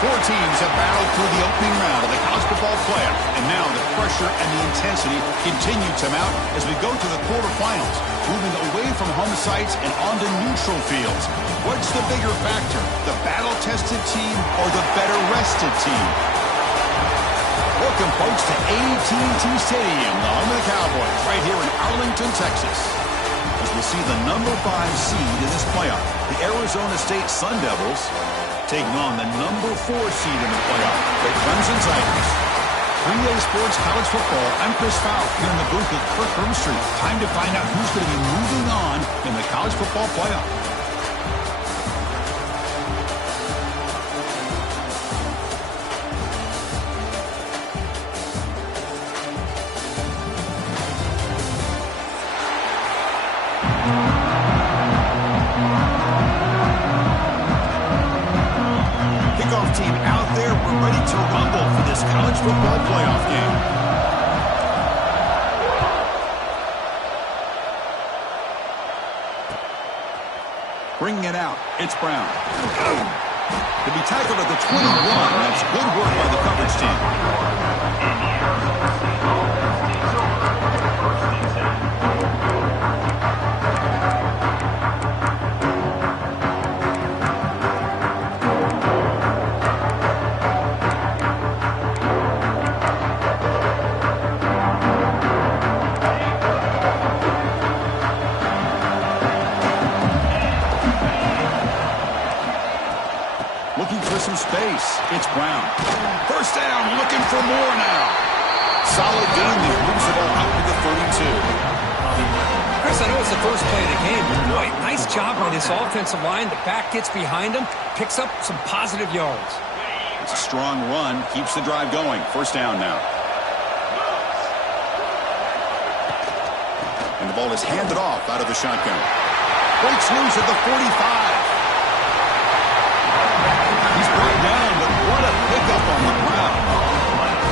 Four teams have battled through the opening round of the college football playoff, and now the pressure and the intensity continue to mount as we go to the quarterfinals, moving away from home sites and onto neutral fields. What's the bigger factor, the battle-tested team or the better-rested team? Welcome, folks, to AT&T Stadium, the home of the Cowboys, right here in Arlington, Texas. As we see the number 5 seed in this playoff, the Arizona State Sun Devils, taking on the number 4 seed in the playoff, the Clemson Tigers. 3A Sports College Football, I'm Chris Fowl here in the booth with Kirk Hermstreet. Time to find out who's going to be moving on in the college football playoff. Team out there, we're ready to rumble for this college football playoff game. Bringing it out, it's Brown. To be tackled at the 21, that's good work by the coverage some space. It's Brown. First down, looking for more now. Solid gain there. Moves the ball out to the 32. Chris, I know it's the first play of the game, but boy, nice job by this offensive line. The back gets behind him, picks up some positive yards. It's a strong run, keeps the drive going. First down now. And the ball is handed off out of the shotgun. Breaks loose at the 45. Down, but what a pickup on the ground.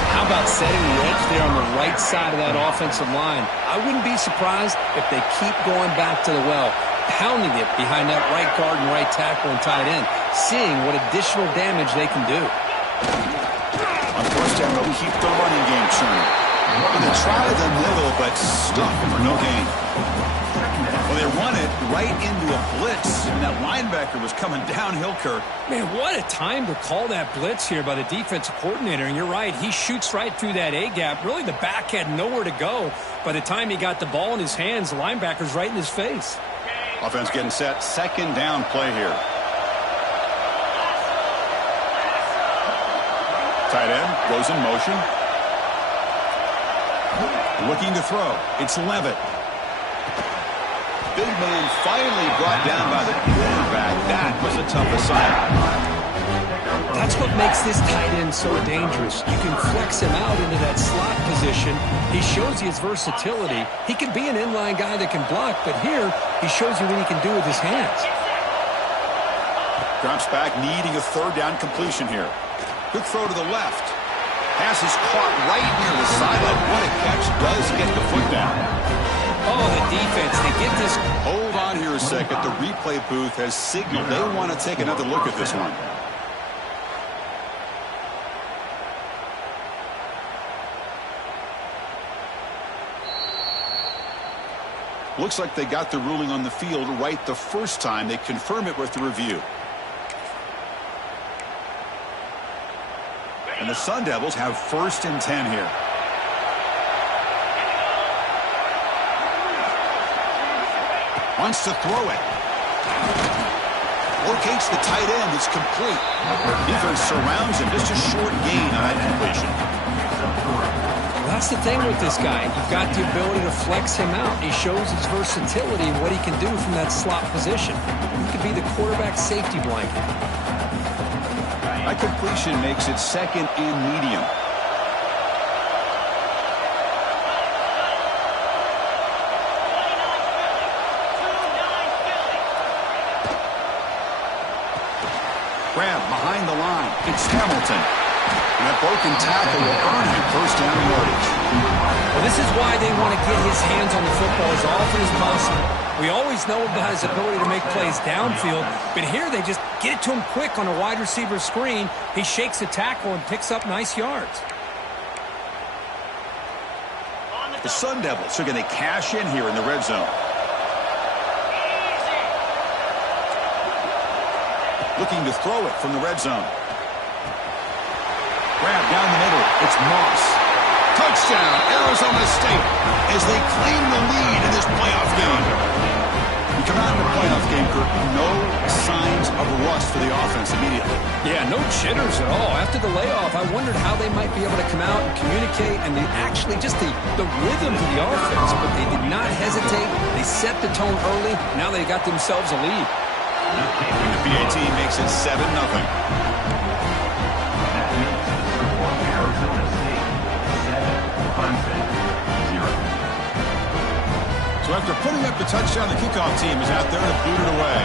How about setting the edge there on the right side of that offensive line? I wouldn't be surprised if they keep going back to the well, pounding it behind that right guard and right tackle and tight end, seeing what additional damage they can do. On first down, they'll keep the running game churning. They try the middle, but stuck for no gain. Well, they run it right into a blitz, and that linebacker was coming downhill, Kirk. Man, what a time to call that blitz here by the defensive coordinator. And you're right, he shoots right through that A-gap. Really, the back had nowhere to go. By the time he got the ball in his hands, the linebacker's right in his face. Offense getting set. Second down play here. Tight end goes in motion. Looking to throw. It's Levitt. Big man finally brought down by the quarterback. That was a tough assignment. That's what makes this tight end so dangerous. You can flex him out into that slot position. He shows you his versatility. He can be an inline guy that can block, but here he shows you what he can do with his hands. Drops back, needing a third down completion here. Good throw to the left. Pass is caught right near the sideline. What a catch. Does get the foot down. Oh, the defense, they get this. Hold on here a second. The replay booth has signaled they want to take another look at this one. Looks like they got the ruling on the field right the first time. They confirm it with the review. And the Sun Devils have 1st and 10 here. Wants to throw it. Locates the tight end. It's complete. Defense surrounds him. Just a short gain on that completion. Well, that's the thing with this guy. You've got the ability to flex him out. He shows his versatility and what he can do from that slot position. He could be the quarterback's safety blanket. That completion makes it 2nd and medium. Grab behind the line. It's Hamilton. And that broken tackle will earn him first down yardage. Well, this is why they want to get his hands on the football as often as possible. We always know about his ability to make plays downfield, but here they just get it to him quick on a wide receiver screen. He shakes the tackle and picks up nice yards. The Sun Devils are going to cash in here in the red zone. Looking to throw it from the red zone. Grab down the middle. It's Moss. Touchdown, Arizona State, as they claim the lead in this playoff game. We come out in the playoff game, Kirk, no signs of rust for the offense immediately. Yeah, no jitters at all. After the layoff, I wondered how they might be able to come out and communicate and actually just the rhythm to the offense. But they did not hesitate. They set the tone early. Now they got themselves a lead. And the PAT makes it 7-0. So after putting up the touchdown, the kickoff team is out there to boot it away.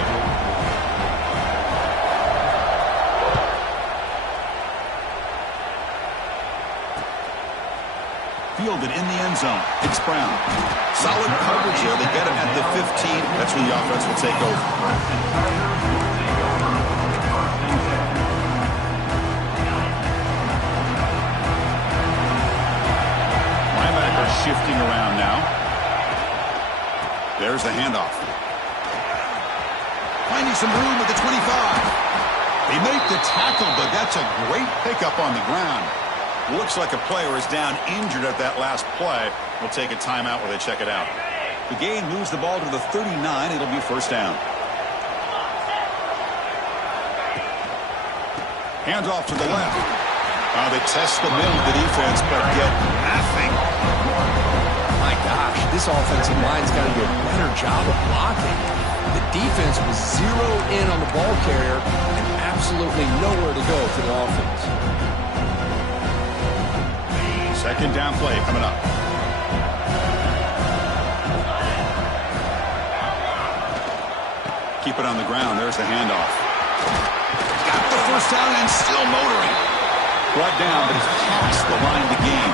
Fielded in the end zone. It's Brown. Solid coverage here. They get him at the 15. That's where the offense will take over. Linebacker shifting around now. There's the handoff. Finding some room at the 25. They make the tackle, but that's a great pickup on the ground. Looks like a player is down injured at that last play. We'll take a timeout where they check it out. The gain moves the ball to the 39. It'll be first down. Hands off to the left. They test the middle of the defense, but get nothing. My gosh, this offensive line's got to do a better job of blocking. The defense was zeroed in on the ball carrier and absolutely nowhere to go for the offense. Second down play coming up. Keep it on the ground. There's the handoff. Got the first down and still motoring. Brought down, but he's past the line to gain.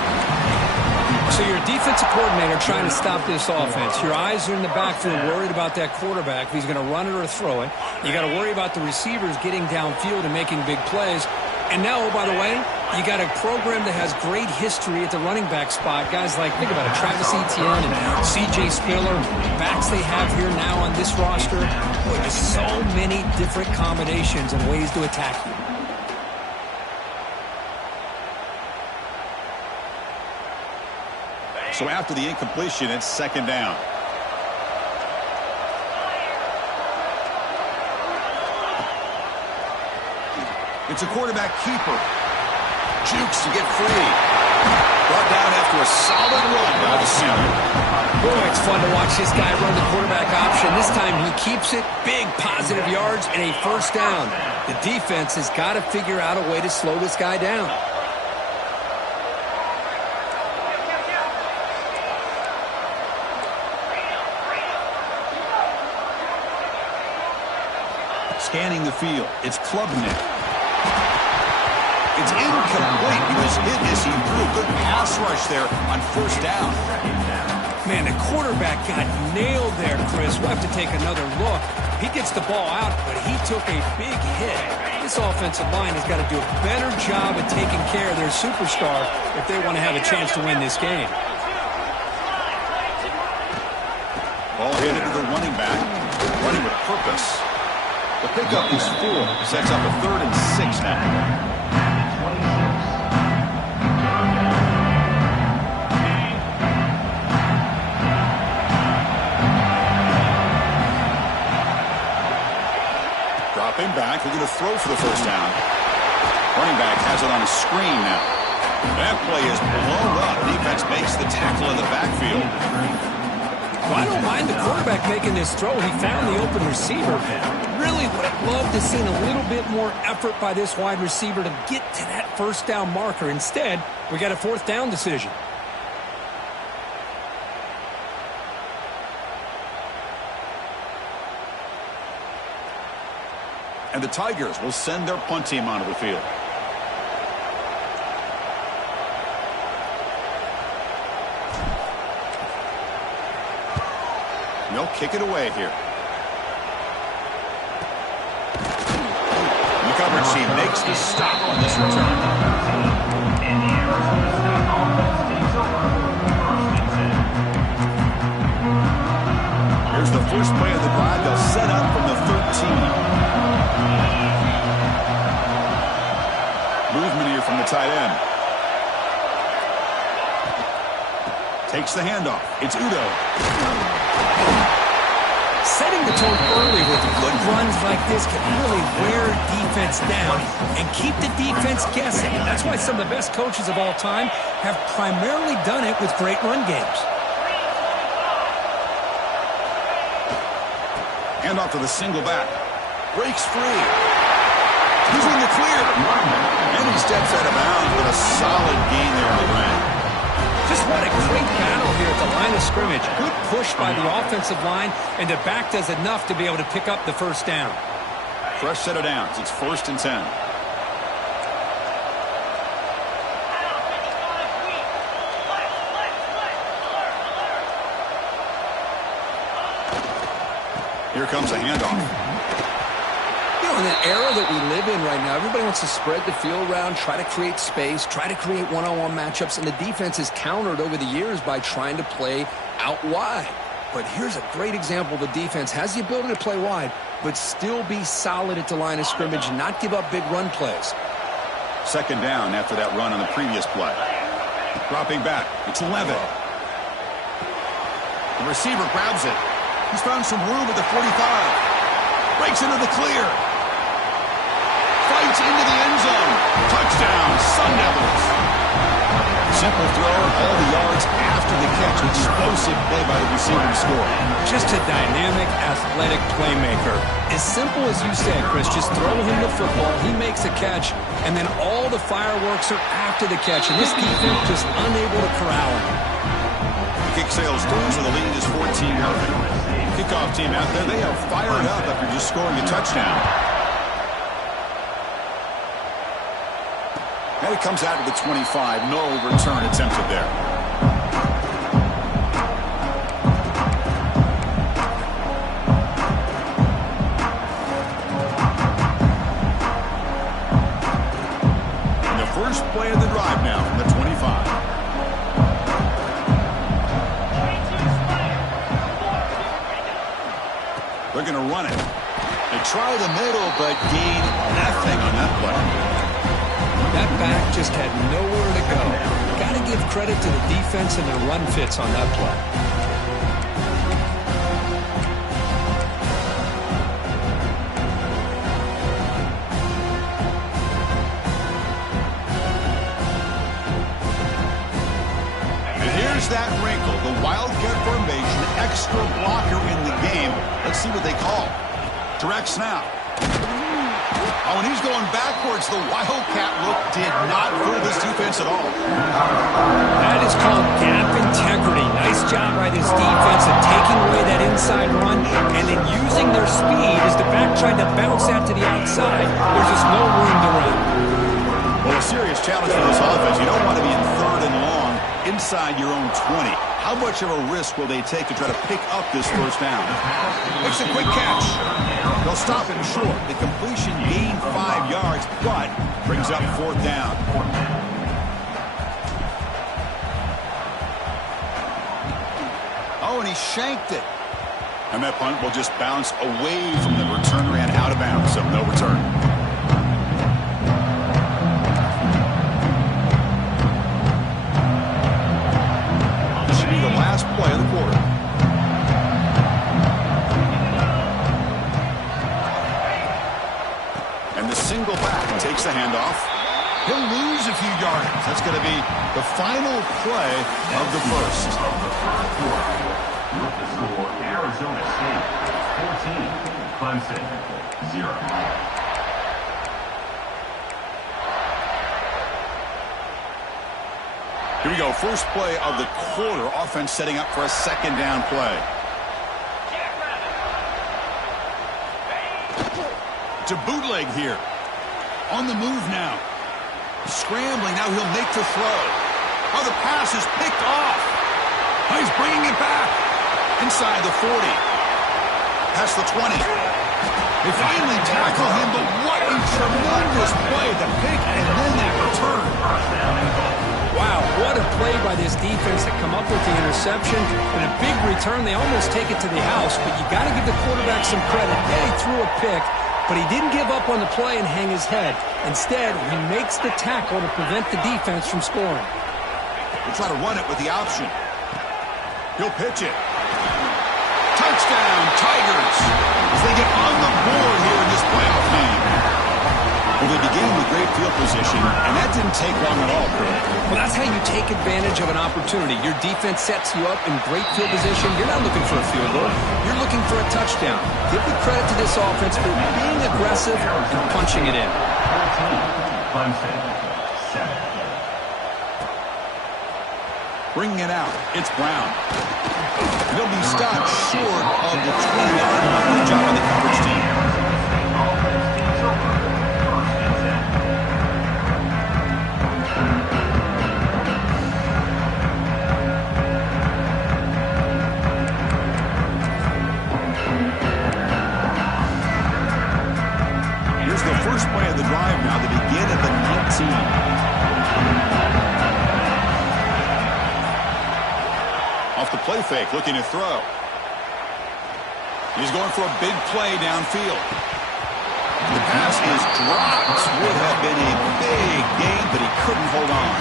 So you're a defensive coordinator trying to stop this offense. Your eyes are in the backfield worried about that quarterback, if he's going to run it or throw it. You got to worry about the receivers getting downfield and making big plays. And now, oh, by the way, you got a program that has great history at the running back spot. Guys like, think about it, Travis Etienne and C.J. Spiller, backs they have here now on this roster. Boy, there's so many different combinations and ways to attack you. So after the incompletion, it's second down. It's a quarterback keeper. Jukes to get free. Brought down after a solid run by the center. Boy, it's fun to watch this guy run the quarterback option. This time he keeps it. Big positive yards and a first down. The defense has got to figure out a way to slow this guy down. Scanning the field. It's Klubnik. It's incomplete. He was hit as he threw a good pass rush there on first down. Man, the quarterback got nailed there, Chris. We'll have to take another look. He gets the ball out, but he took a big hit. This offensive line has got to do a better job of taking care of their superstar if they want to have a chance to win this game. Ball hit into the running back. Running with purpose. The pickup is 4. Sets up a 3rd and 6 now. Dropping back. They're going to throw for the first down. Running back has it on a screen now. That play is blown up. Defense makes the tackle in the backfield. Well, I don't mind the quarterback making this throw. He found the open receiver. Really would have loved to see a little bit more effort by this wide receiver to get to that first down marker. Instead, we got a 4th down decision. And the Tigers will send their punt team onto the field. they'll kick it away here. The coverage team makes the stop on this return. Here's the first play of the drive. They'll set up from the 13. Movement here from the tight end. Takes the handoff. It's Udo. Setting the tone early with good runs like this can really wear defense down and keep the defense guessing. And that's why some of the best coaches of all time have primarily done it with great run games. Handoff to the single back. Breaks free. He's in the clear. And he steps out of bounds with a solid gain there in the ground. Just what a great battle here at the line of scrimmage. Good push by the offensive line, and the back does enough to be able to pick up the first down. Fresh set of downs. It's 1st and 10. Here comes a handoff. In an era that we live in right now, everybody wants to spread the field around, try to create space, try to create one-on-one matchups, and the defense has countered over the years by trying to play out wide. But here's a great example. The defense has the ability to play wide, but still be solid at the line of scrimmage and not give up big run plays. 2nd down after that run on the previous play. Dropping back. It's 11. The receiver grabs it. He's found some room at the 45. Breaks into the clear. Fights into the end zone. Touchdown, Sun Devils. Simple throw, all the yards after the catch. Explosive play by the receiver to score. Just a dynamic, athletic playmaker. As simple as you said, Chris, just throw him the football, he makes a catch, and then all the fireworks are after the catch, and this defense just unable to corral him. Kick sails through, so the lead is 14-0. Kickoff team out there, they are fired up after just scoring a touchdown. And it comes out to the 25. No return attempted there. And the first play of the drive now from the 25. They're going to run it. They try the middle, but gain nothing on that play. That back just had nowhere to go. Got to give credit to the defense and their run fits on that play. And here's that wrinkle, the Wildcat formation, extra blocker in the game. Let's see what they call. Direct snap. Oh, and he's going backwards. The Wildcat look did not fool this defense at all. That is called gap integrity. Nice job by this defense of taking away that inside run and then using their speed as the back tried to bounce out to the outside. There's just no room to run. Well, a serious challenge for this offense. You don't want to be in 3rd and long inside your own 20. How much of a risk will they take to try to pick up this first down? Makes a quick catch. They'll stop him short. The completion gained 5 yards, but brings up 4th down. Oh, and he shanked it. And that punt will just bounce away from the returner and out of bounds, so no return. Play of the quarter. And the single back takes the handoff. He'll lose a few yards. That's going to be the final play of the first. With the score, Arizona State 14, Clemson 0. Here we go. First play of the quarter. Offense setting up for a 2nd down play. To bootleg here. On the move now. Scrambling. Now he'll make the throw. Oh, the pass is picked off. Oh, he's bringing it back. Inside the 40. Past the 20. They finally tackle him, but what a tremendous play. The pick and then that return. Wow, what a play by this defense to come up with the interception. And a big return, they almost take it to the house, but you got to give the quarterback some credit. Yeah, he threw a pick, but he didn't give up on the play and hang his head. Instead, he makes the tackle to prevent the defense from scoring. We'll try to run it with the option. He'll pitch it. Touchdown, Tigers, as they get on the board here in this playoff game. Well, they began with great field position, and that didn't take long at all, Kurt. Well, that's how you take advantage of an opportunity. Your defense sets you up in great field position. You're not looking for a field goal. You're looking for a touchdown. Give the credit to this offense for being aggressive and punching it in. Clemson, 7. Bringing it out, it's Brown. He'll be stopped short of the 20-yard line. Good job on the coverage team. Here's the first play of the drive now, the begin at the 19. Off the play fake, looking to throw. He's going for a big play downfield. The pass is dropped. Would have been a big gain, but he couldn't hold on.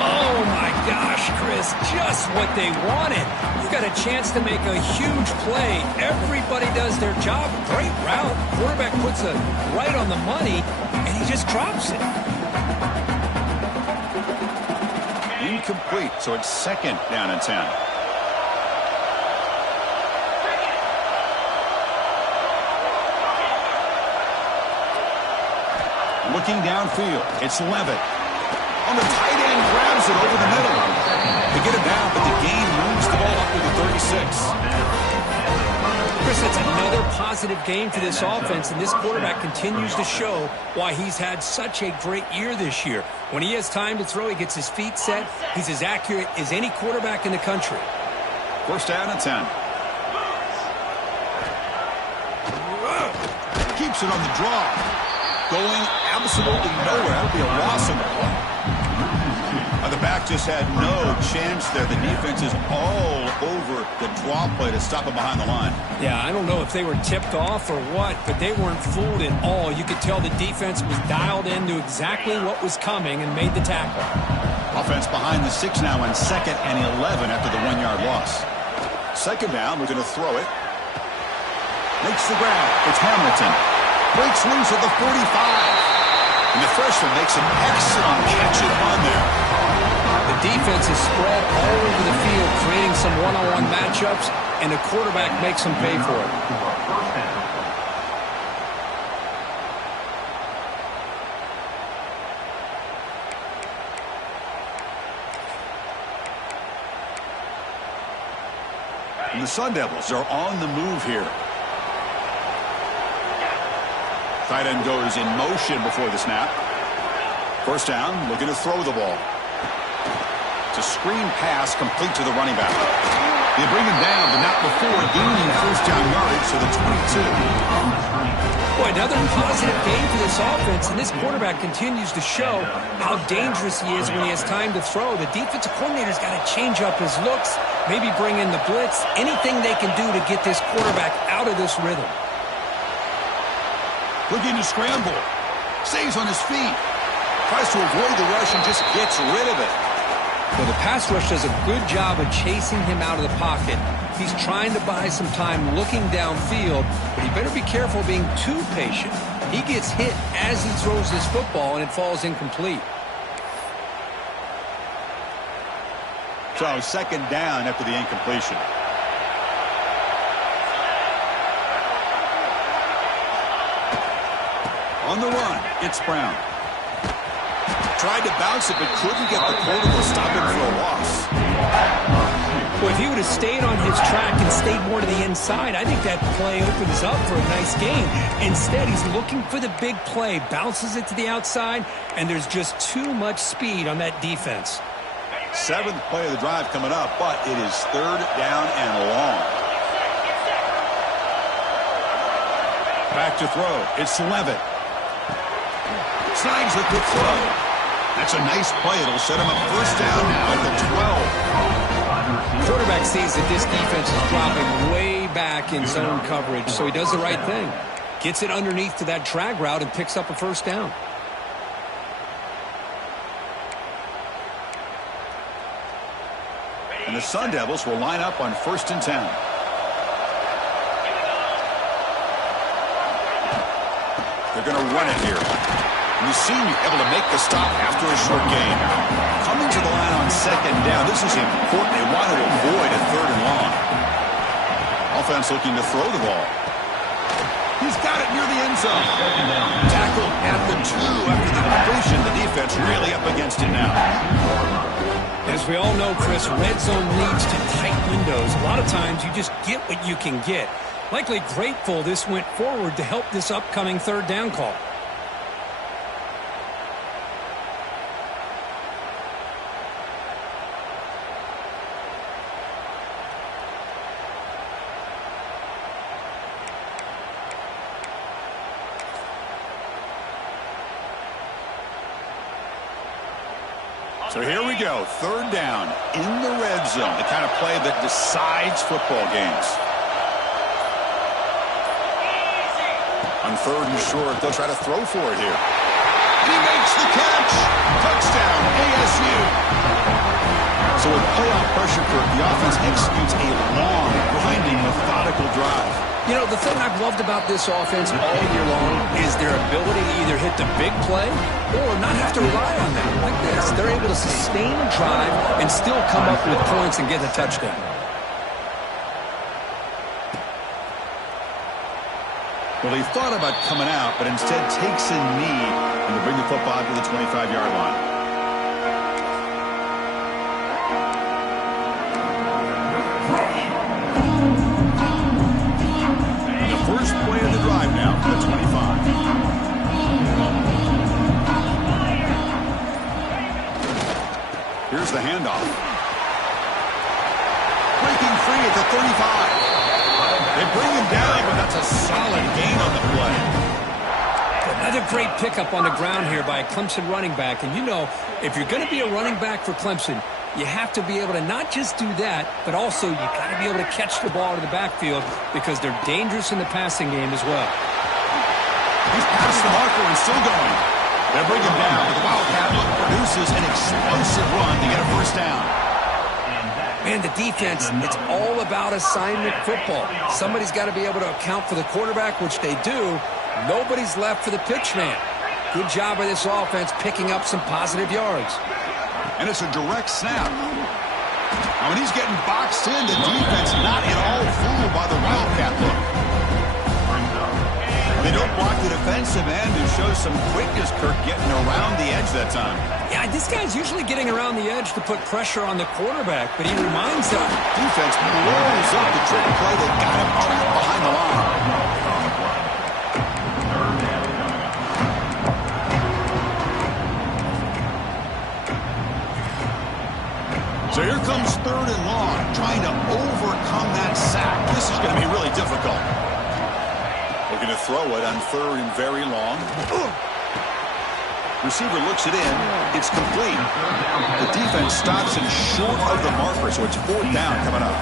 Oh, my gosh, Chris, just what they wanted. You got a chance to make a huge play. Everybody does their job. Great route. Quarterback puts it right on the money, and he just drops it. Incomplete, so it's second down and 10. Looking downfield, it's Levitt. On the tight end, grabs it over the middle. They get it down, but the gain moves the ball up to the 36. Chris, that's another positive game for this offense, and this quarterback continues to show why he's had such a great year this year. When he has time to throw, he gets his feet set. He's as accurate as any quarterback in the country. First down and 10. Keeps it on the draw. Going absolutely nowhere. That'll be a loss in the play. The back just had no chance there. The defense is all over the draw play to stop him behind the line. Yeah, I don't know if they were tipped off or what, but they weren't fooled at all. You could tell the defense was dialed in, knew exactly what was coming, and made the tackle. Offense behind the 6 now in 2nd and 11 after the 1-yard loss. Second down, we're going to throw it. Makes the grab. It's Hamilton. Breaks loose at the 45. And the freshman makes an excellent catch it on there. The defense is spread all over the field, creating some one-on-one matchups, and the quarterback makes them pay for it. And the Sun Devils are on the move here. Tight end goes in motion before the snap. First down, looking to throw the ball. It's a screen pass complete to the running back. They bring him down, but not before gaining first down yardage to the 22. Boy, another positive game for this offense, and this quarterback continues to show how dangerous he is when he has time to throw. The defensive coordinator's got to change up his looks, maybe bring in the blitz, anything they can do to get this quarterback out of this rhythm. Looking to scramble. Stays on his feet. Tries to avoid the rush and just gets rid of it. Well, the pass rush does a good job of chasing him out of the pocket. He's trying to buy some time looking downfield, but he better be careful being too patient. He gets hit as he throws this football, and it falls incomplete. So second down after the incompletion. On the run, it's Brown. Tried to bounce it, but couldn't get the quarter to stop him for a loss. Well, if he would have stayed on his track and stayed more to the inside, I think that play opens up for a nice gain. Instead, he's looking for the big play, bounces it to the outside, and there's just too much speed on that defense. Seventh play of the drive coming up, but it is third down and long. Back to throw. It's Levitt. Snags with the throw. That's a nice play. It'll set him up first down now at the 12. Quarterback sees that this defense is dropping way back in zone coverage, so he does the right thing. Gets it underneath to that drag route and picks up a first down. And the Sun Devils will line up on 1st and 10. They're going to run it here. We've seen you able to make the stop after a short gain. Coming to the line on 2nd down. This is important. They want to avoid a 3rd and long. Offense looking to throw the ball. He's got it near the end zone. Tackled at the 2 after the completion. The defense really up against it now. As we all know, Chris, red zone leads to tight windows. A lot of times you just get what you can get. Likely grateful this went forward to help this upcoming 3rd down call. So here we go, 3rd down in the red zone, the kind of play that decides football games. On 3rd and short, they'll try to throw for it here. And he makes the catch. Touchdown, ASU. So with playoff pressure, the offense executes a long, grinding, methodical drive. You know, the thing I've loved about this offense all year long is their ability to either hit the big play or not have to rely on that. Like this, they're able to sustain a drive and still come up with points and get a touchdown. Well, he thought about coming out, but instead takes a knee and to bring the football to the 25-yard line. First play of the drive now for the 25. Here's the handoff. Breaking free at the 35. They bring him down, but that's a solid gain on the play. Another great pickup on the ground here by a Clemson running back. And you know, if you're going to be a running back for Clemson, you have to be able to not just do that, but also you got to be able to catch the ball to the backfield because they're dangerous in the passing game as well. He's past the marker and still going. They bring him down. The Wildcat produces an explosive run to get a first down. Man, the defense, it's all about assignment football. Somebody's got to be able to account for the quarterback, which they do. Nobody's left for the pitch man. Good job by this offense picking up some positive yards. And it's a direct snap. Now, when he's getting boxed in, the defense not at all fooled by the Wildcat look. They don't block the defensive end who shows some quickness, Kirk, getting around the edge that time. Yeah, this guy's usually getting around the edge to put pressure on the quarterback, but he reminds them. Defense blows up the trick play. They got him trapped behind the line. So here comes 3rd and long, trying to overcome that sack. This is going to be really difficult. Looking to throw it on 3rd and very long. Receiver looks it in. It's complete. The defense stops it short of the marker, so it's 4th down coming up.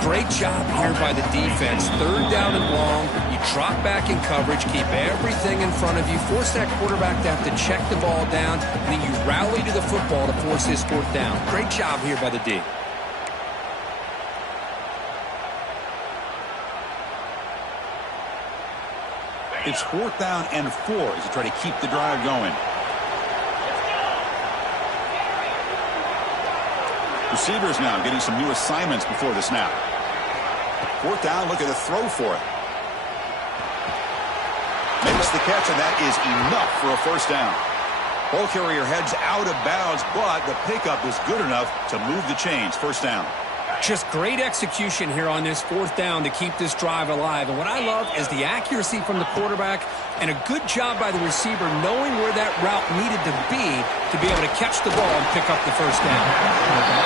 Great job here by the defense. 3rd down and long. You drop back in coverage, keep everything in front of you, force that quarterback to have to check the ball down, and then you rally to the football to force this 4th down. Great job here by the D. It's 4th down and 4 as they try to keep the drive going. Receivers now getting some new assignments before the snap. 4th down, looking to throw for it. Makes the catch, and that is enough for a first down. Ball carrier heads out of bounds, but the pickup is good enough to move the chains. First down. Just great execution here on this fourth down to keep this drive alive. And what I love is the accuracy from the quarterback and a good job by the receiver knowing where that route needed to be able to catch the ball and pick up the first down.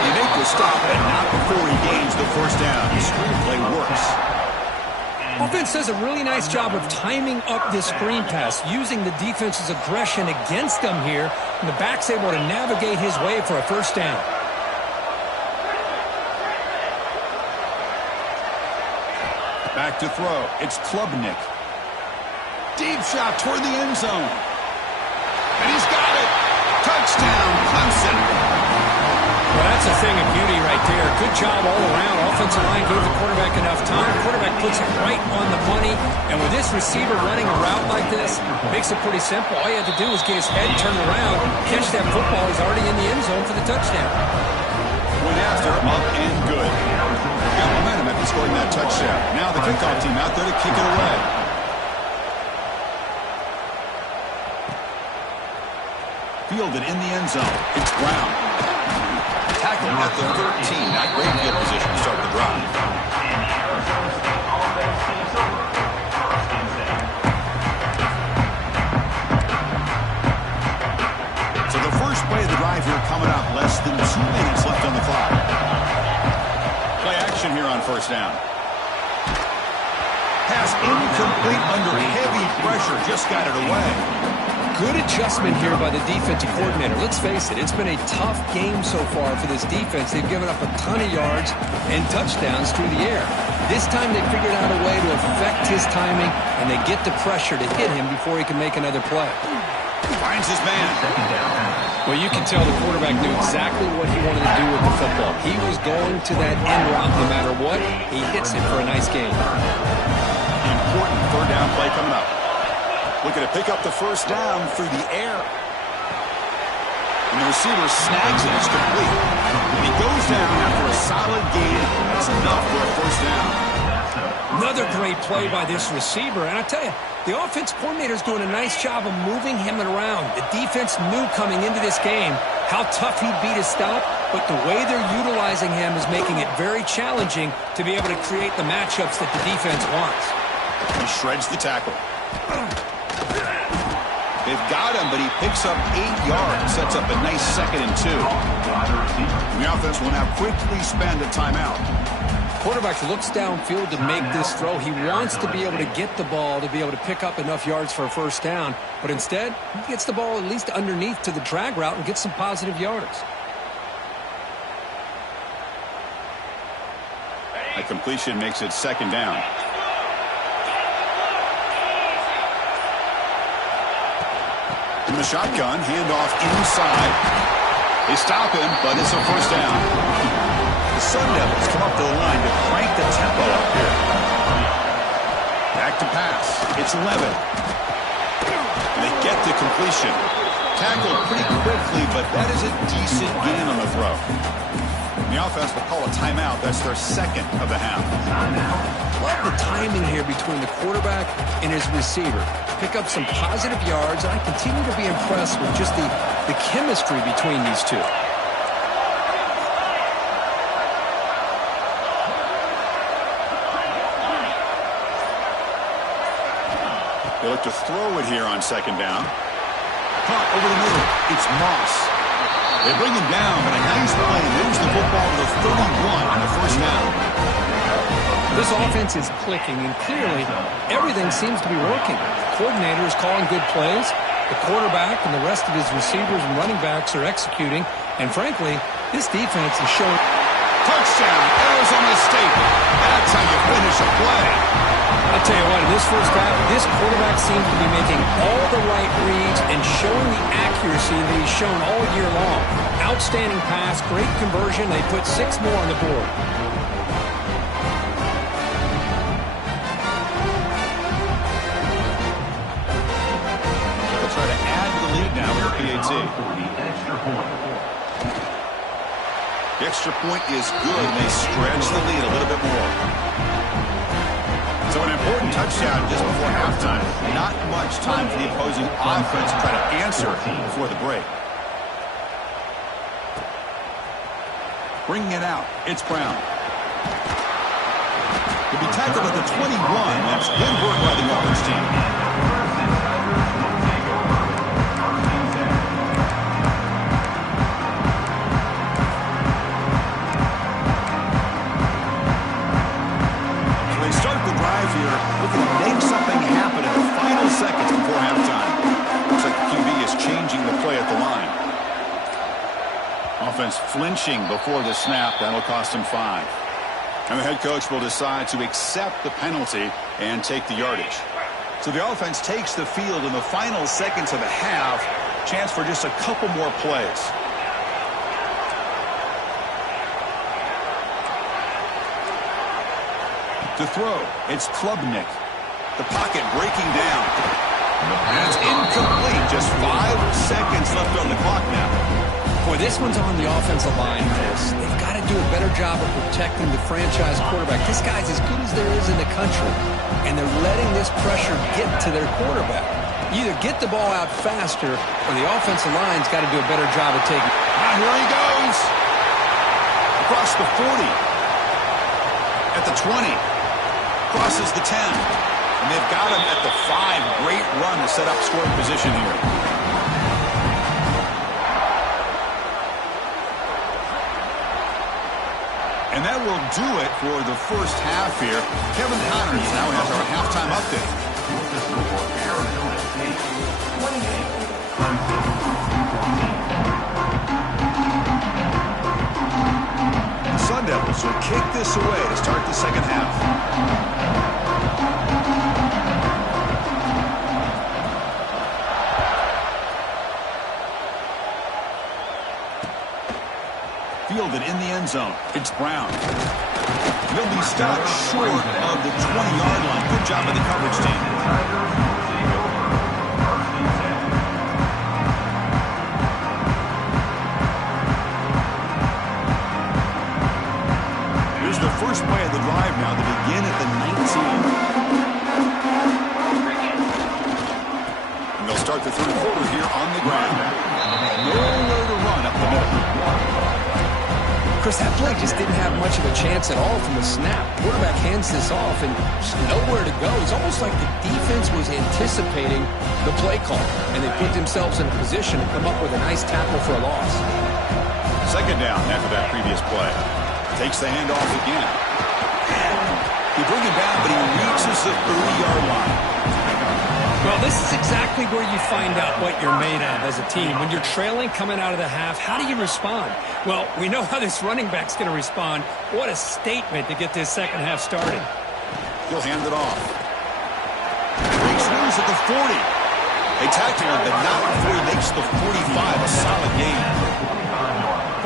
You make the stop, but not before he gains the first down. The screenplay works. Offense does a really nice job of timing up this screen pass, using the defense's aggression against them here, and the back's able to navigate his way for a first down. Back to throw. It's Klubnik. Deep shot toward the end zone. And he's got it. Touchdown, Clemson. Well, that's a thing of beauty right there. Good job all around. Offensive line gave the quarterback enough time. Quarterback puts it right on the money. And with this receiver running a route like this, makes it pretty simple. All you have to do is get his head turned around, catch that football. He's already in the end zone for the touchdown. Went after, up and good. Got momentum after scoring that touchdown. Now the kickoff team out there to kick it away. Fielded in the end zone. It's Brown. Tackling at the 13. Not great field position to start the drive. So the first play of the drive here coming up. Less than 2 minutes left on the clock. Play action here on first down. Pass incomplete under heavy pressure. Just got it away. Good adjustment here by the defensive coordinator. Let's face it, it's been a tough game so far for this defense. They've given up a ton of yards and touchdowns through the air. This time they figured out a way to affect his timing, and they get the pressure to hit him before he can make another play. Finds his man. Well, you can tell the quarterback knew exactly what he wanted to do with the football. He was going to that end route no matter what. He hits it for a nice gain. Important third down play coming up. Looking to pick up the first down through the air. And the receiver snags it. It's complete. And he goes down after a solid gain. That's enough for a first down. Another great play by this receiver. And I tell you, the offense coordinator's doing a nice job of moving him around. The defense knew coming into this game how tough he'd be to stop, but the way they're utilizing him is making it very challenging to be able to create the matchups that the defense wants. He shreds the tackle. They've got him, but he picks up 8 yards. Sets up a nice 2nd and 2. And the offense will now quickly spend a timeout. Quarterback looks downfield to make this throw. He wants to be able to get the ball to be able to pick up enough yards for a first down. But instead, he gets the ball at least underneath to the drag route and gets some positive yards. A completion makes it 2nd down. In the shotgun, handoff inside. They stop him, but it's a first down. The Sun Devils come up to the line to crank the tempo up here. Back to pass. It's Levin. And they get the completion. Tackled pretty quickly, but that is a decent gain on the throw. The offense will call a timeout. That's their 2nd of the half. Love the timing here between the quarterback and his receiver. Pick up some positive yards, and I continue to be impressed with just the chemistry between these two. They look to throw it here on 2nd down. Caught over the middle. It's Moss. They bring him down, but a nice play moves the football to the 31 on the first down. This offense is clicking, and clearly everything seems to be working. The coordinator is calling good plays. The quarterback and the rest of his receivers and running backs are executing. And frankly, this defense is showing. Touchdown, Arizona State. That's how you finish a play. I'll tell you what, in this first half, this quarterback seems to be making all the right reads and showing the accuracy that he's shown all year long. Outstanding pass, great conversion. They put 6 more on the board. They'll try to add to the lead now with the PAT. The extra point is good. They stretch the lead a little bit more. So an important touchdown just before halftime. Not much time for the opposing offense to try to answer before the break. Bringing it out, it's Brown. He'll be tackled at the 21. That's good work by the offense team. So they start the drive here looking to make something happen in the final seconds before halftime. Looks like the QB is changing the play at the line. Offense flinching before the snap. That'll cost him 5. And the head coach will decide to accept the penalty and take the yardage. So the offense takes the field in the final seconds of the half. Chance for just a couple more plays. To throw, it's Klubnik. The pocket breaking down. That's incomplete. Just 5 seconds left on the clock now. Boy, this one's on the offensive line, Chris. They've got to do a better job of protecting the franchise quarterback. This guy's as good as there is in the country, and they're letting this pressure get to their quarterback. Either get the ball out faster, or the offensive line's got to do a better job of taking it. Ah, here he goes. Across the 40. At the 20. Crosses the 10. And they've got him at the 5. Great run to set up scoring position here. And that will do it for the first half here. Kevin Connors now has our halftime update. The Sun Devils will kick this away to start the second half. Fielded in the end zone. It's Brown. He'll be stopped short of the 20-yard line. Good job by the coverage team. Here's the first play of the drive now to begin at the 19. And they'll start the third quarter here on the ground. Nowhere to run up the middle. Chris, that play just didn't have much of a chance at all from the snap. Quarterback hands this off and just nowhere to go. It's almost like the defense was anticipating the play call, and they put themselves in a position to come up with a nice tackle for a loss. Second down after that previous play. Takes the handoff again. He bring it down, but he reaches the 30-yard line. Well, this is exactly where you find out what you're made of as a team. When you're trailing coming out of the half, how do you respond? Well, we know how this running back's going to respond. What a statement to get this second half started. He'll hand it off. Breaks loose at the 40. They tackle him, but not before he makes the 45. A solid gain.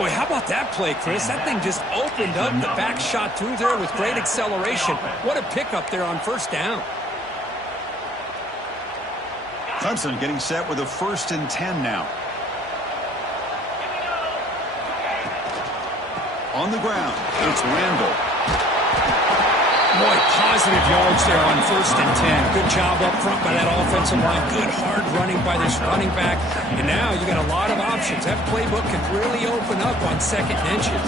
Boy, how about that play, Chris? That thing just opened up. The back shot through there with great acceleration. What a pickup there on first down. Clemson getting set with a 1st and 10 now. On the ground, it's Randall. Boy, positive yards there on 1st and 10. Good job up front by that offensive line. Good hard running by this running back. And now you got a lot of options. That playbook could really open up on 2nd and inches.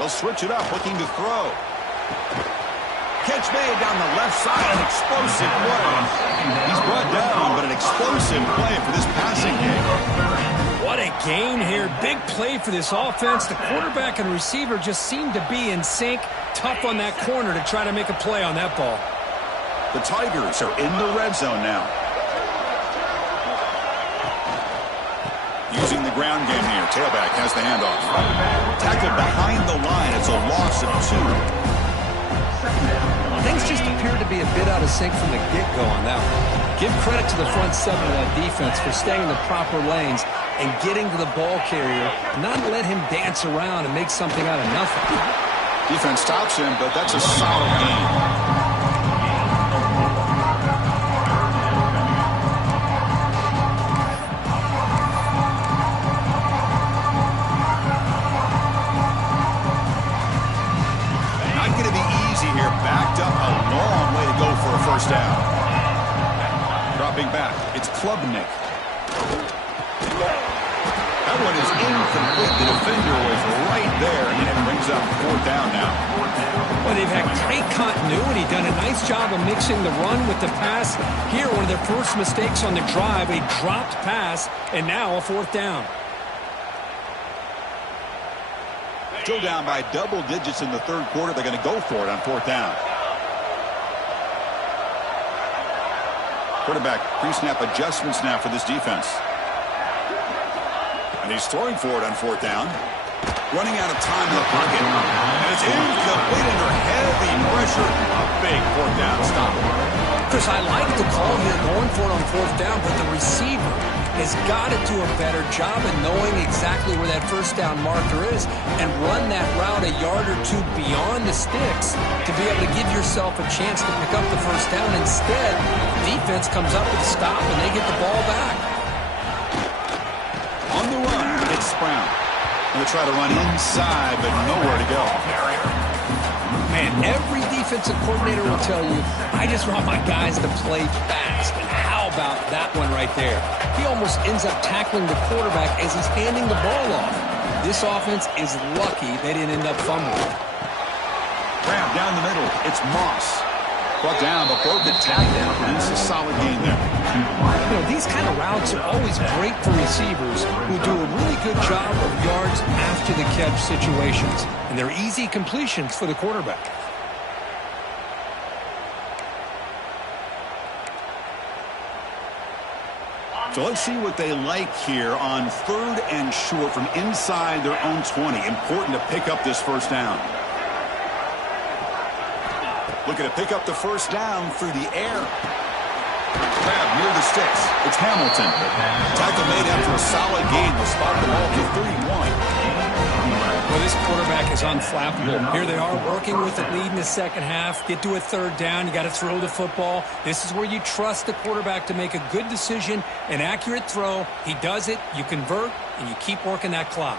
They'll switch it up, looking to throw. Catch made down the left side, an explosive play. He's brought down, but an explosive play for this passing game. What a gain here. Big play for this offense. The quarterback and receiver just seem to be in sync. Tough on that corner to try to make a play on that ball. The Tigers are in the red zone now. Using the ground game here. Tailback has the handoff. Tackled behind the line. It's a loss of 2. Things just appear to be a bit out of sync from the get-go on that one. Give credit to the front 7 of that defense for staying in the proper lanes and getting to the ball carrier, not let him dance around and make something out of nothing. Defense stops him, but that's a solid game. Backed up a long way to go for a first down. dropping back. It's Klubnik. That one is incomplete. The defender was right there, and it brings up 4th down now. Well, they've had great continuity, done a nice job of mixing the run with the pass. Here, one of their first mistakes on the drive, a dropped pass, and now a 4th down. Still down by double digits in the 3rd quarter. They're going to go for it on 4th down. Quarterback pre-snap adjustments now for this defense. And he's throwing for it on 4th down. Running out of time in the pocket. And it's incomplete under heavy pressure. A big 4th down stop. Chris, I like the call here going for it on 4th down, but the receiver has got to do a better job of knowing exactly where that 1st down marker is and run that route a yard or two beyond the sticks to be able to give yourself a chance to pick up the 1st down. Instead, defense comes up with a stop and they get the ball back. On the run, it's Brown. Going to try to run inside, but nowhere to go. Man, every defensive coordinator will tell you, I just want my guys to play fast. And how about that one right there? He almost ends up tackling the quarterback as he's handing the ball off. This offense is lucky they didn't end up fumbling. Grab down the middle. It's Moss. Brought down, but broke the tackle. And it's a solid gain there. You know, these kind of routes are always great for receivers who do a really good job of yards after the catch situations. And they're easy completions for the quarterback. So let's see what they like here on 3rd and short from inside their own 20. Important to pick up this 1st down. Looking to pick up the 1st down through the air. Grab near the sticks. It's Hamilton. Tackle made after a solid gain. Will spot the ball to 31. Well, this quarterback is unflappable. Here they are working with the lead in the 2nd half. Get to a 3rd down. You got to throw the football. This is where you trust the quarterback to make a good decision, an accurate throw. He does it. You convert, and you keep working that clock.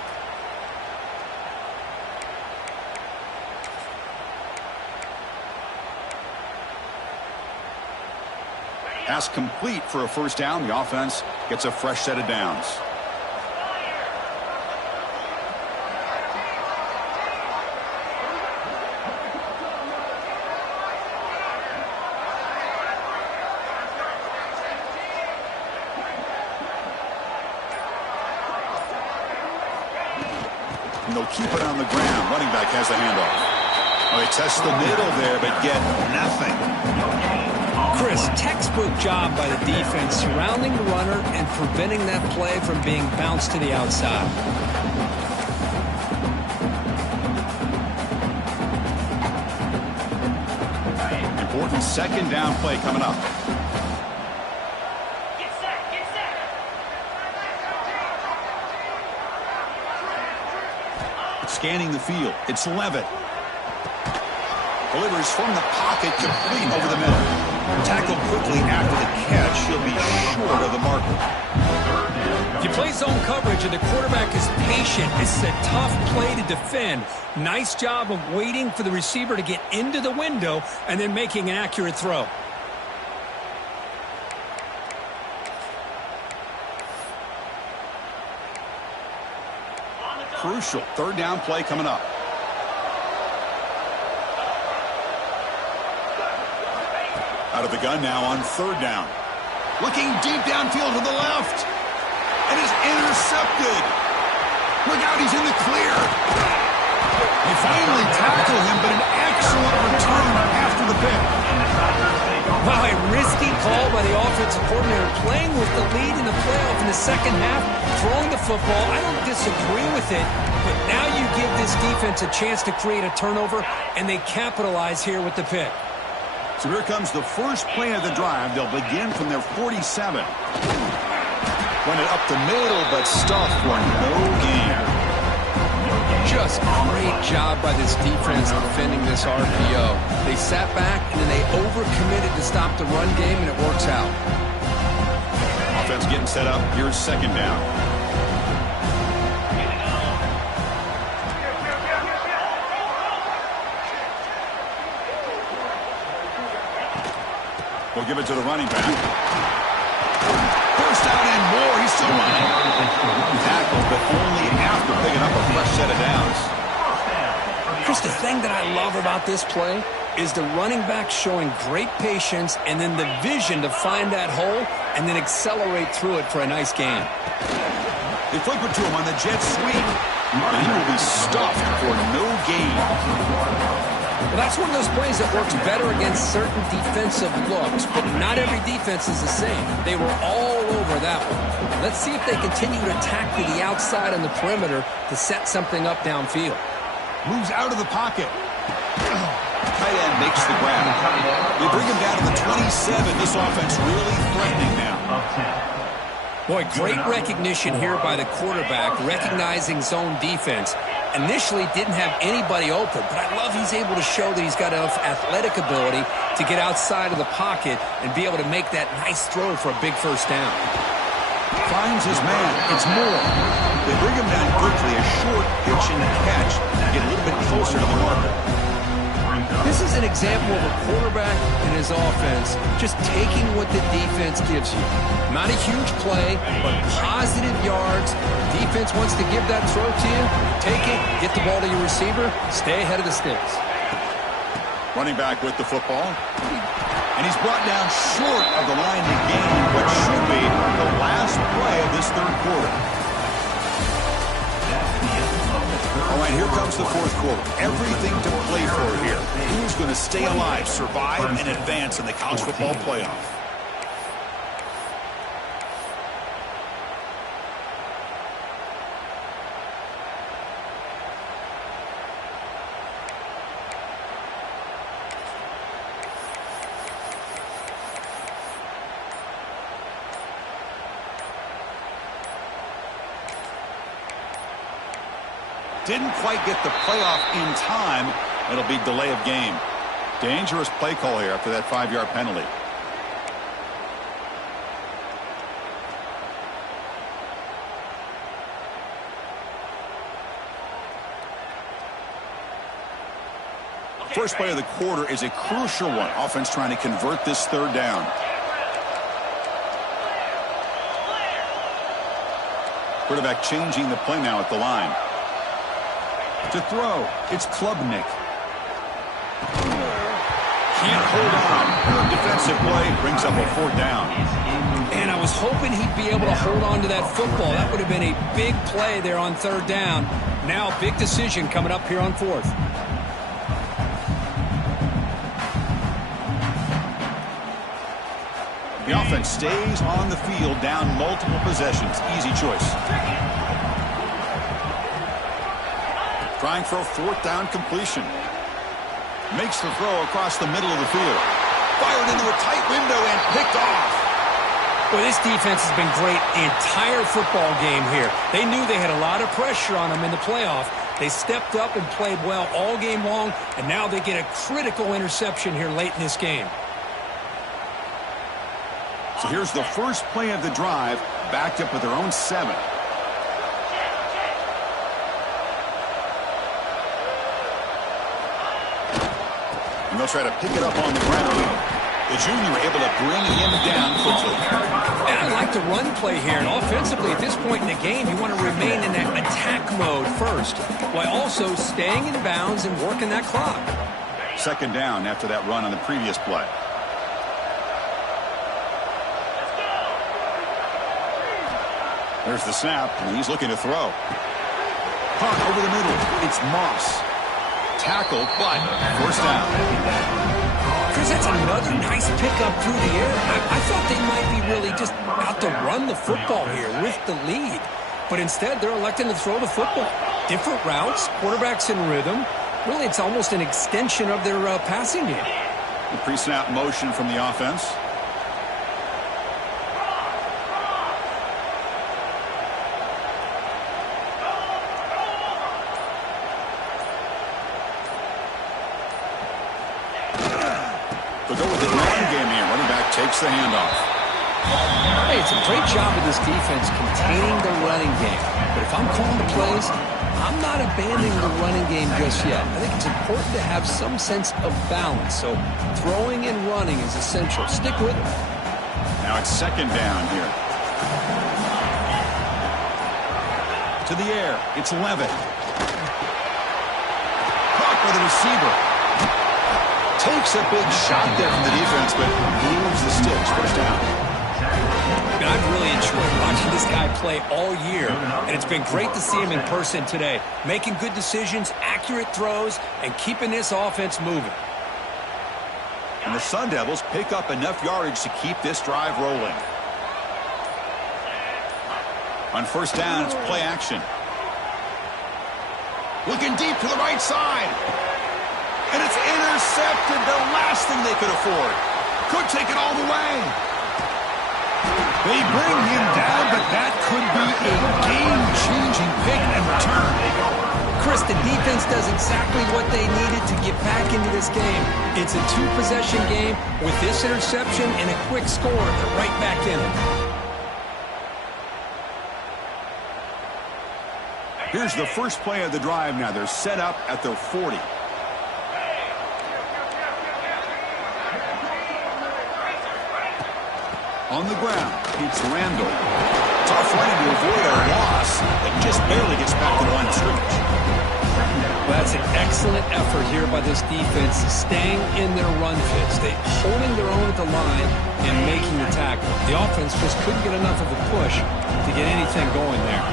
Pass complete for a 1st down. The offense gets a fresh set of downs. And they'll keep it on the ground. Running back has the handoff. Well, they test the middle there, but get nothing. Chris, textbook job by the defense surrounding the runner and preventing that play from being bounced to the outside. Important 2nd down play coming up. Scanning the field. It's Levitt. Delivers from the pocket, complete over the middle. Tackled quickly after the catch. He'll be short of the marker. You play zone coverage and the quarterback is patient. This is a tough play to defend. Nice job of waiting for the receiver to get into the window and then making an accurate throw. Crucial 3rd down play coming up. Out of the gun now on 3rd down. Looking deep downfield to the left. And is intercepted. Look out, he's in the clear. They finally tackle him, but an excellent return after the pick. Wow, a risky call by the offensive coordinator, playing with the lead in the playoff in the 2nd half, throwing the football. I don't disagree with it, but now you give this defense a chance to create a turnover, and they capitalize here with the pick. So here comes the first play of the drive. They'll begin from their 47. Run it up the middle, but stuffed for no gain. Just great job by this defense defending this RPO. They sat back, and then they overcommitted to stop the run game, and it works out. Offense getting set up. Here's 2nd down. We'll give it to the running back. Chest out and more. He's still running. Tackled, but only after picking up a fresh set of downs. Chris, the thing that I love about this play is the running back showing great patience and then the vision to find that hole and then accelerate through it for a nice gain. They flip it to him on the jet sweep, and he will be stuffed for no gain. Well, that's one of those plays that works better against certain defensive looks, but not every defense is the same. They were all over that one. Let's see if they continue to attack to the outside on the perimeter to set something up downfield. Moves out of the pocket. Tight end makes the grab. They bring him down to the 27. This offense really threatening now. Boy, great recognition here by the quarterback, recognizing zone defense. Initially didn't have anybody open, but I love he's able to show that he's got enough athletic ability to get outside of the pocket and be able to make that nice throw for a big first down. Finds his man. It's Moore. They bring him down quickly. A short pitch and catch to get a little bit closer to the marker. This is an example of a quarterback and his offense just taking what the defense gives you. Not a huge play, but positive yards. Defense wants to give that throw to you. Take it, get the ball to your receiver, stay ahead of the sticks. Running back with the football. And he's brought down short of the line to gain what should be the last play of this third quarter. All right, here comes the fourth quarter. Everything to play for here. Who's going to stay alive, survive, and advance in the college football playoff? Didn't quite get the playoff in time. It'll be delay of game. Dangerous play call here after that 5-yard penalty. First play of the quarter is a crucial one. Offense trying to convert this third down. Quarterback changing the play now at the line. To throw, it's Klubnik. Can't hold on. Defensive play brings up a fourth down. And I was hoping he'd be able to hold on to that football. That would have been a big play there on third down. Now, big decision coming up here on fourth. The offense stays on the field, down multiple possessions. Easy choice. Trying for a fourth down completion. Makes the throw across the middle of the field. Fired into a tight window and picked off. Well, this defense has been great the entire football game here. They knew they had a lot of pressure on them in the playoff. They stepped up and played well all game long, and now they get a critical interception here late in this game. So here's the first play of the drive, backed up with their own 7. And they'll try to pick it up on the ground. The junior able to bring him down quickly. And I like the run play here. And offensively, at this point in the game, you want to remain in that attack mode first, while also staying in bounds and working that clock. Second down after that run on the previous play. There's the snap, and he's looking to throw. Punt over the middle. It's Moss. Tackled, but first down. Chris, that's another nice pickup through the air. I thought they might be really just out to run the football here with the lead. But instead, they're electing to throw the football. Different routes, quarterbacks in rhythm. Really, it's almost an extension of their passing game. The pre-snap motion from the offense. They'll go with the ground game here. Running back takes the handoff. Hey, it's a great job of this defense containing the running game. But if I'm calling the plays, I'm not abandoning the running game just yet. I think it's important to have some sense of balance. So throwing and running is essential. Stick with it. Now it's second down here. To the air, it's Levitt. Caught by the receiver. Takes a big shot there from the defense, but moves the sticks. First down. I've really enjoyed watching this guy play all year, and it's been great to see him in person today. Making good decisions, accurate throws, and keeping this offense moving. And the Sun Devils pick up enough yardage to keep this drive rolling. On first down, it's play action. Looking deep to the right side. And it's intercepted, the last thing they could afford. Could take it all the way. They bring him down, but that could be a game-changing pick and return. Chris, the defense does exactly what they needed to get back into this game. It's a two-possession game with this interception and a quick score. They're right back in it. Here's the first play of the drive now. They're set up at their 40. On the ground, it's Randall. Tough running to avoid a loss, but just barely gets back to the line of scrimmage. Well, that's an excellent effort here by this defense, staying in their run fits. They holding their own at the line and making the tackle. The offense just couldn't get enough of a push to get anything going there.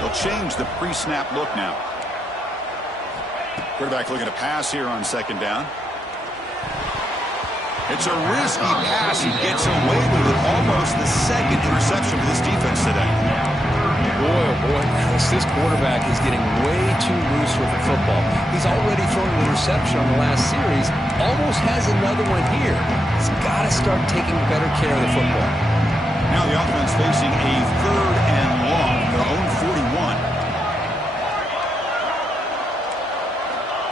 They'll change the pre-snap look now. Quarterback looking to pass here on second down. It's a risky pass. He gets away with it. Almost the second interception for this defense today. Boy, oh boy, Chris, this quarterback is getting way too loose with the football. He's already thrown an interception on the last series. Almost has another one here. He's got to start taking better care of the football. Now the offense facing a third and long, their own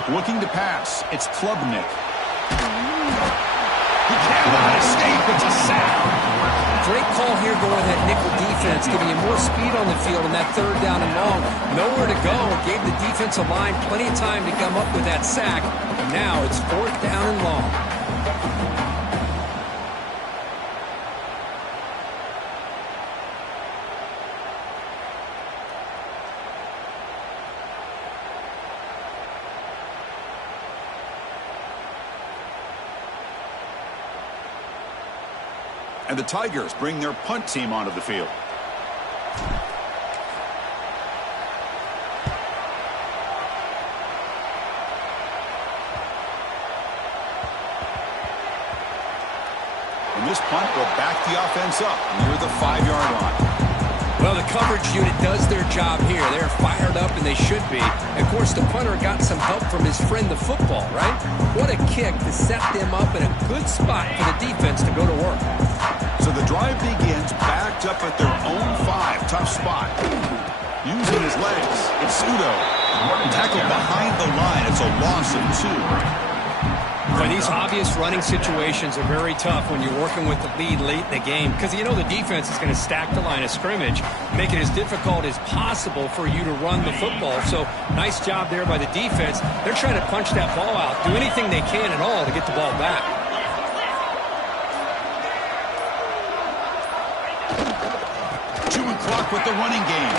41. Looking to pass. It's Klubnik. He cannot escape. It's a sack. Great call here going that nickel defense, giving him more speed on the field in that third down and long. Nowhere to go. Gave the defensive line plenty of time to come up with that sack. Now it's fourth down and long. And the Tigers bring their punt team onto the field. And this punt will back the offense up near the 5-yard line. Well, the coverage unit does their job here. They're fired up, and they should be. Of course, the punter got some help from his friend, the football, right? What a kick to set them up in a good spot for the defense to go to work. So the drive begins backed up at their own 5. Tough spot. Using his legs, it's Udo. Tackled behind the line. It's a loss of 2. Well, these obvious running situations are very tough when you're working with the lead late in the game because you know the defense is going to stack the line of scrimmage, make it as difficult as possible for you to run the football. So nice job there by the defense. They're trying to punch that ball out, do anything they can at all to get the ball back. Chewing clock with the running game.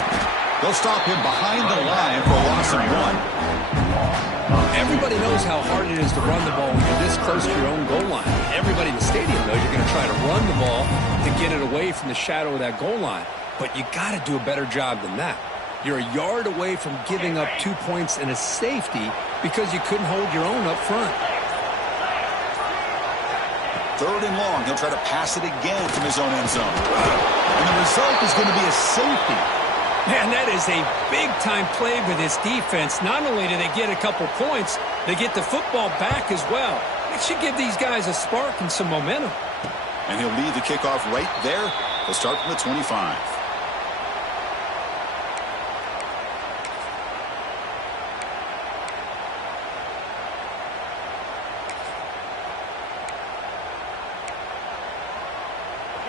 They'll stop him behind the line for a loss of 1. Everybody knows how hard it is to run the ball when you're this close to your own goal line. Everybody in the stadium knows you're going to try to run the ball to get it away from the shadow of that goal line. But you got to do a better job than that. You're a yard away from giving up 2 points and a safety because you couldn't hold your own up front. Third and long. He'll try to pass it again from his own end zone. And the result is going to be a safety. Man, that is a big-time play with this defense. Not only do they get a couple points, they get the football back as well. It should give these guys a spark and some momentum. And he'll lead the kickoff right there. He'll start from the 25.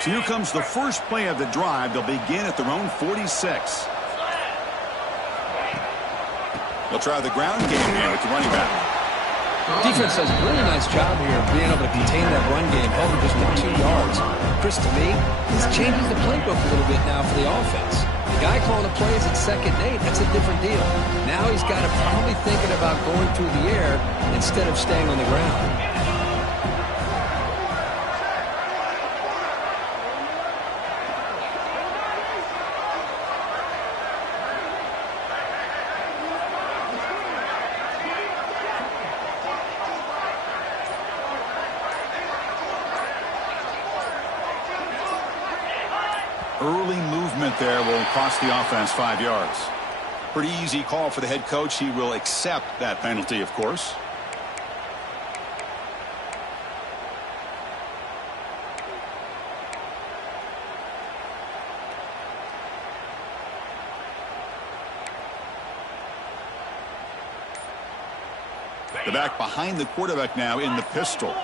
So here comes the first play of the drive. They'll begin at their own 46. They'll try the ground game here with the running back. Defense does a really nice job here of being able to contain that run game, held him just with 2 yards. Chris, to me, this changes the playbook a little bit now for the offense. The guy calling the plays at 2nd and 8, that's a different deal. Now he's got to probably thinking about going through the air instead of staying on the ground. Early movement there will cost the offense 5 yards. Pretty easy call for the head coach. He will accept that penalty, of course. The back behind the quarterback now in the pistol.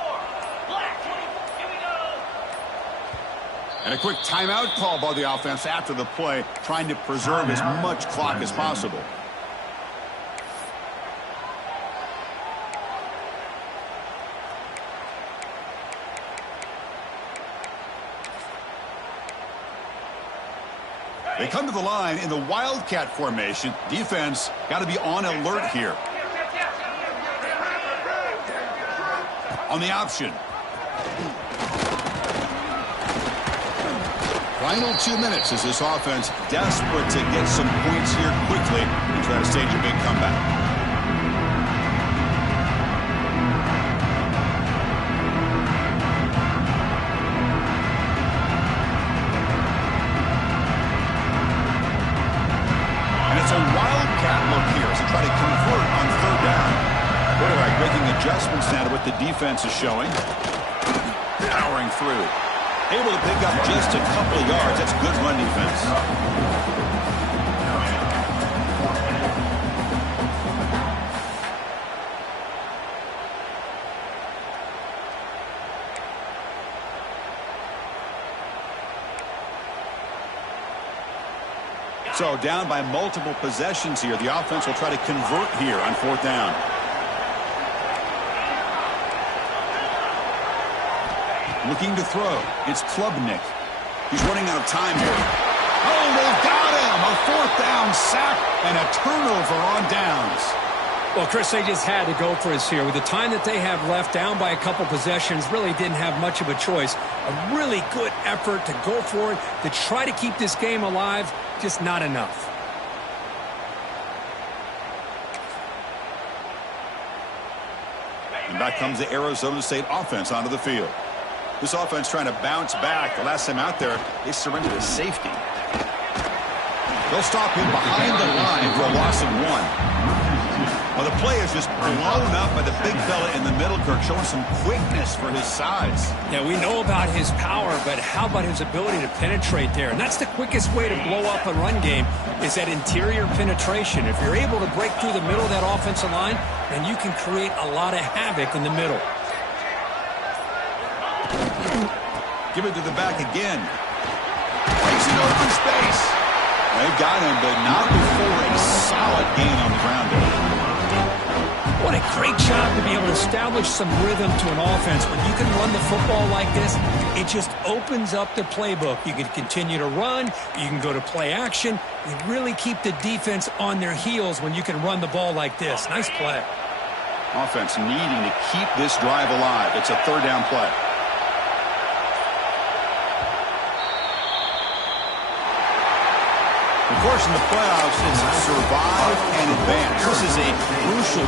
And a quick timeout call by the offense after the play, trying to preserve as much clock as possible. They come to the line in the Wildcat formation. Defense got to be on alert here. On the option. Final 2 minutes as this offense desperate to get some points here quickly and try to stage a big comeback. And it's a Wildcat look here as they try to convert on 3rd down. Quarterback making adjustments now to what the defense is showing. Powering through. Able to pick up just a couple of yards. That's good run defense. So down by multiple possessions here. The offense will try to convert here on 4th down. Looking to throw. It's Klubnik. He's running out of time here. Oh, they've got him! A 4th down sack and a turnover on downs. Well, Chris, they just had to go for us here. With the time that they have left, down by a couple possessions, really didn't have much of a choice. A really good effort to go for it, to try to keep this game alive, just not enough. And back comes the Arizona State offense onto the field. This offense trying to bounce back. The last time out there, they surrendered a safety. They'll stop him behind the line for a loss of 1. Well, the play is just blown up by the big fella in the middle, Kirk, showing some quickness for his size. Yeah, we know about his power, but how about his ability to penetrate there? And that's the quickest way to blow up a run game is that interior penetration. If you're able to break through the middle of that offensive line, then you can create a lot of havoc in the middle. Give it to the back again. Takes it open space. They got him, but not before a solid gain on the ground there. What a great job to be able to establish some rhythm to an offense. When you can run the football like this, it just opens up the playbook. You can continue to run. You can go to play action. You really keep the defense on their heels when you can run the ball like this. Nice play. Offense needing to keep this drive alive. It's a 3rd down play. Of course, in the playoffs, it's survive and advance. This is a crucial